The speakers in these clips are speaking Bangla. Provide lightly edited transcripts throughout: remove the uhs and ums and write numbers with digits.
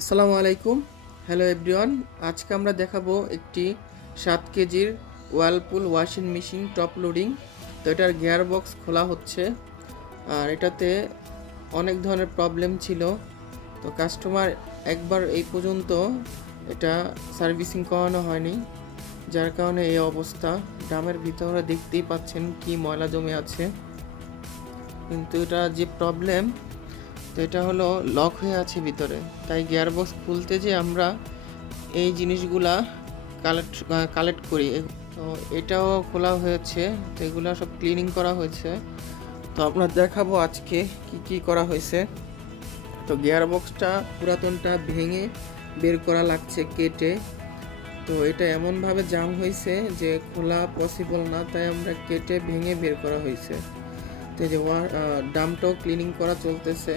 আসসালামু আলাইকুম। Hello everyone. আজকে আমরা দেখাবো একটি 7 কেজির Whirlpool washing machine top loading. তো এটার গিয়ার বক্স খোলা হচ্ছে, আর এটাতে অনেক ধরনের প্রবলেম ছিল। তো কাস্টমার একবার এই পর্যন্ত এটা সার্ভিসিং করানো হয়নি, যার কারণে এই অবস্থা। ড্রামের ভিতরে দেখতেই পাচ্ছেন কি ময়লা জমে আছে। কিন্তু এটা যে প্রবলেম, তো এটা হলো লক হয়ে আছে ভিতরে, তাই গিয়ারবক্স খুলতে যে আমরা এই জিনিসগুলা কালেক্ট করি। তো এটাও খোলা হয়েছে, তো এগুলো সব ক্লিনিং করা হয়েছে। তো আপনার দেখাবো আজকে কি কি করা হয়েছে। তো গিয়ারবক্সটা পুরাতনটা ভেঙে বের করা লাগছে কেটে। তো এটা এমনভাবে জাম হয়েছে যে খোলা পসিবল না, তাই আমরা কেটে ভেঙে বের করা হয়েছে। তো যে ড্রামটাও ক্লিনিং করা চলতেছে,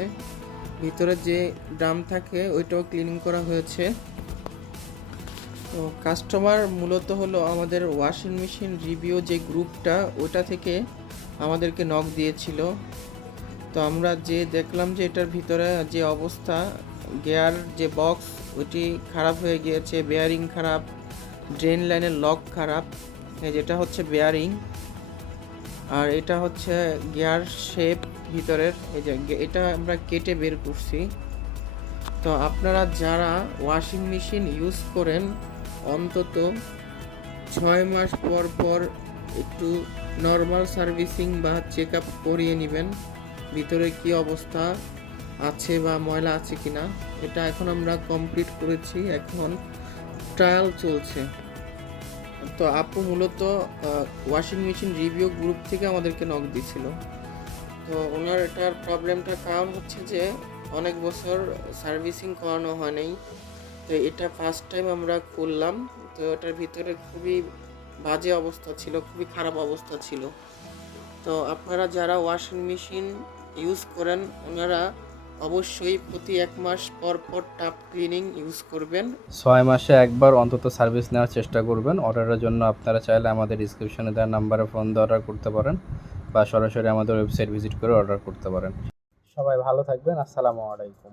ভিতরে যে ড্রাম থাকে ওইটাও ক্লিনিং করা হয়েছে। তো কাস্টমার মূলত হলো আমাদের ওয়াশিং মেশিন রিভিউ যে গ্রুপটা, ওটা থেকে আমাদেরকে নক দিয়েছিল। তো আমরা যে দেখলাম যে এটার ভিতরে যে অবস্থা, গিয়ার যে বক্স ওইটি খারাপ হয়ে গিয়েছে, বেয়ারিং খারাপ, ড্রেন লাইনের লক খারাপ। যেটা হচ্ছে বেয়ারিং, আর এটা হচ্ছে গিয়ার শেপ ভিতরের। এই যে এটা আমরা কেটে বের করছি। তো আপনারা যারা ওয়াশিং মেশিন ইউজ করেন, অন্তত 6 মাস পর পর একটু নর্মাল সার্ভিসিং বা চেক আপ করিয়ে নেবেন, ভিতরে কি অবস্থা আছে বা ময়লা আছে কিনা। এটা এখন আমরা কমপ্লিট করেছি, এখন ট্রায়াল চলছে। তো আপু মূলত ওয়াশিং মেশিন রিভিউ গ্রুপ থেকে আমাদেরকে নক দিছিল। তো ওনার এটার প্রবলেমটার কারণ হচ্ছে যে অনেক বছর সার্ভিসিং করানো হয় নাই। তো এটা ফার্স্ট টাইম আমরা করলাম। তো এটার ভিতরে খুবই বাজে অবস্থা ছিল, খুবই খারাপ অবস্থা ছিল। তো আপনারা যারা ওয়াশিং মেশিন ইউজ করেন, ওনারা অবশ্যই প্রতি 1 মাস পর পর টাপ ক্লিনিং ইউজ করবেন। 6 মাসে একবার অন্তত সার্ভিস নেওয়ার চেষ্টা করবেন। অর্ডারের জন্য আপনারা চাইলে আমাদের ডিসক্রিপশনে দেওয়া নাম্বারে ফোন দিয়ে অর্ডার করতে পারেন, বা সরাসরি আমাদের ওয়েবসাইট ভিজিট করে অর্ডার করতে পারেন। সবাই ভালো থাকবেন। আসসালামু আলাইকুম।